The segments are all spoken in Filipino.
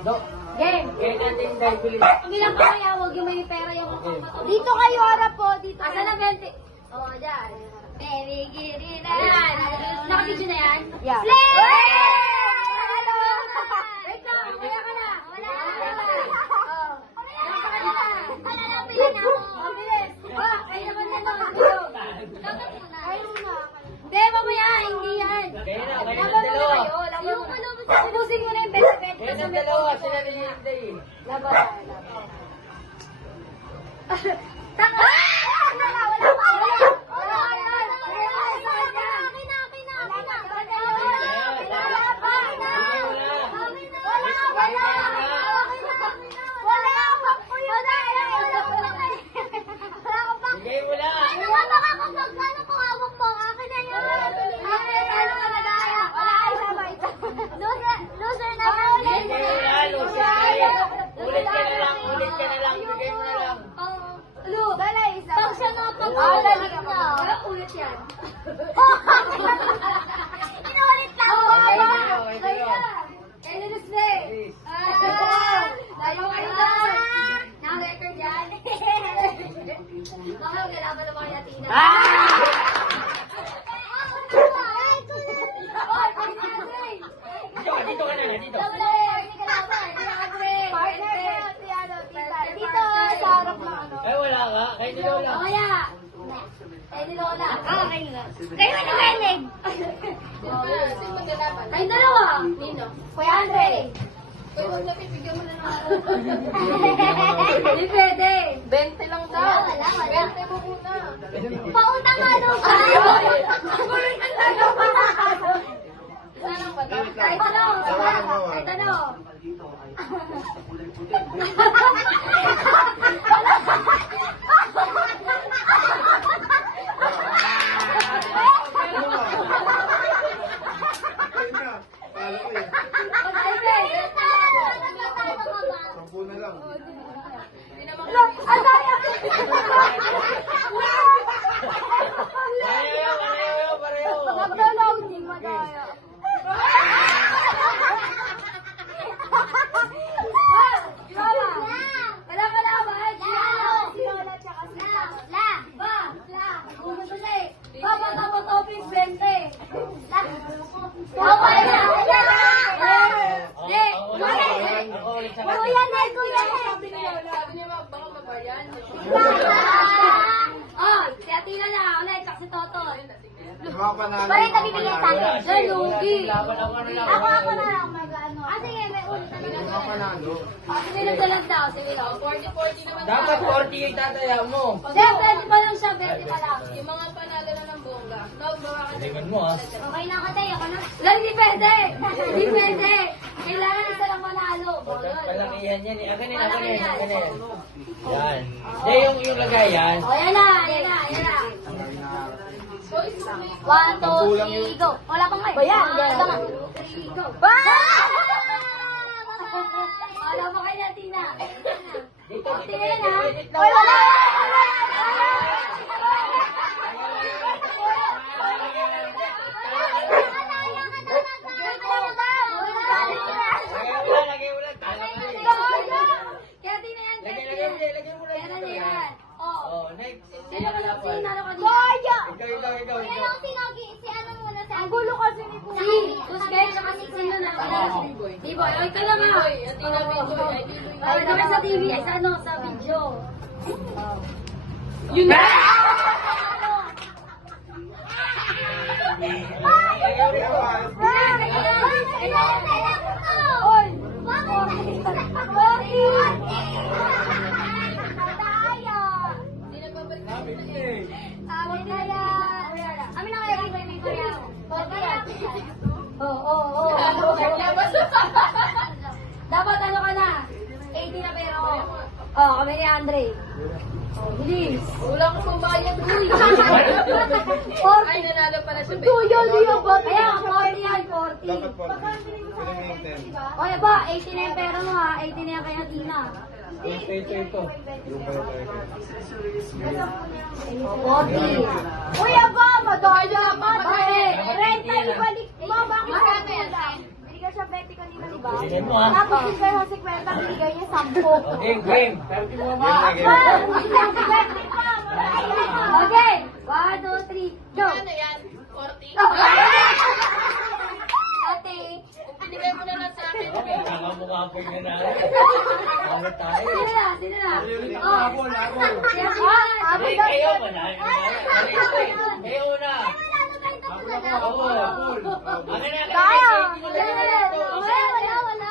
Game. Kaya natin dahil bilis. Hindi lang kaya, huwag yung may pera yung Dito kayo, harap po. Dito. Asa na 20? Oh, dyan. Baby, get it on. Nakapidyo na yan? Yeah. Slay! Hello! Wait lang, kaya ka na. Wala. Oh. Nasa ka na. Wala lang, pila na ako. Mabilis. Oh, kayo naman na nun. Go. Dapat muna. Ayun muna. Hindi, mamaya, hindi yan. Kaya na Laban ng mo na dalawa. kayo. Laban mo na. Ubusin mo na yung best friend. Kaya ng dalawa, sila ni Hinday. Laban tayo, laban. Tanga! Wala, wala pa. Wala, wala. Bigay mo lang. Ulit ka na lang, ulit ka na lang. Bigay mo na lang. Pag siya nakapag- Ulit yan. Inulit lang po. Okay, End of this day. Tayo kayo na. Naka-record yan. Baka galaban naman kay Athena. Dito ka na, dito. Dito, sa harap ng ano. Ay, wala ka. Kayo dalawa lang. Kaya. Eh, ni Lola. Okay na. Kayo ni Wenig. Kayo dalawa. Nino. Kuya Andre. Hindi pwede. 20 lang daw. Wala. 20 mo muna. Pautang ano ka? Kahit ano. Kahit ano. Pareho. Si Athena na, ulit, si Toto. Bakit nabibigyan sa akin? Diyan, lugi. Laban ako na lang. Ako na lang mag-ano. Sige, may ulit na lang. Sige, nagdalag daw. Sige, 40-40 naman. Dapat 40 yung tataya mo. Hindi, 20 pa lang siya, 20 pa lang. Yung mga panalo na ng bongga. Bawa ka Aliman mo ah. Okay na ako tayo. Ako na. Wala, hindi pwede. Hindi pwede. Kailangan isa lang manalo. Palakihan yan eh. Aganin. Yan. Hindi, yung lagayan. O, yan na, yan na, yan na. 1, 2, 3, go. Wala pang may. Bayan, Ito nga. 3, go. Ah! Wala pa kayo na, Tina. Dito, Tingnan na. Oy, wala! Lagay mo lang. Talo ka rin. Kaya Tina yan, Lagay mo lang. Kaya na niya yan. O, Oh, next. sino ka na, Hanapan. Tina, ano ka Kaya! Ikaw. Kaya lang sinagi, si ano muna sa... Ang gulo kasi ni Pusi. Kusgay, tsaka si sino na. T-Boy, ay ka lang ah. Athena Bijoy. Ay, kami sa TV, ay sa ano, sa video. Yun na! Dapat ano ka na? 80 na pera ko. Oh, kami ni Andre. Oh, bilis. Wala ko pang bayad. Uy! 40. Ay, nanalo pala siya. Kaya, 40 yan, 40. Dapat 40. O, ba, 80 na yung pera mo ha. 80 na yan kay Athena. Ito. 40. Uy, aba, madaya ka. Bakit? Renta, ibalik mo. Bakit Magkano yan? Hindi ka siya 20 kanina. diba? Sige mo, ha? Tapos si Sir Jose Cuenta, binigay niya 10. Game, game. 30 mo ba? Okay, 1, 2, 3, go! Ano yan? 40? Ate, Binigay mo na lang sa akin. Nakamukha po yun na. Bakit tayo? sino na? Oh, Habol, habol. Hindi, kayo mo na. Kayo na. Habol, habol. Akin na, Tayo! wala.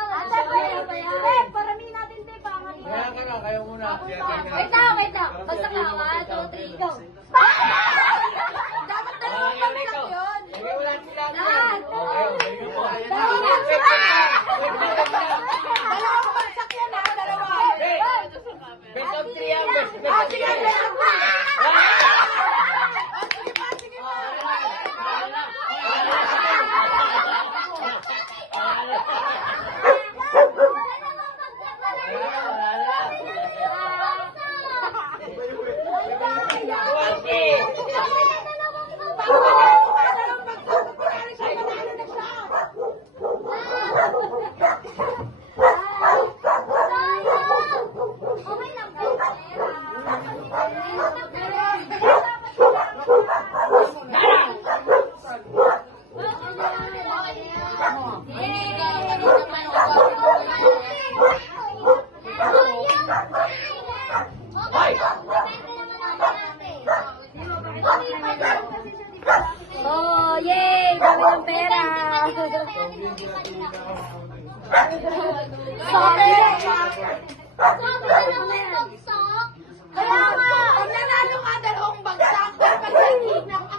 Wala. Paramihin natin, te, pangat. Kaya ka na, kayo muna. Wait lang. Basta ka, 1, 2, 3, go! Dapat Ah, yun ito. Sige, wala sila. Lahat. Ayaw, kayo mo. Dalawang bagsak yan, ha? Dalawa. Best of 3 yan, best of 3. Oh, yay! Dami ng pera! Sabi Kaya nga, ang nanalo ka dalawang bagsak, pero pag hindi na ako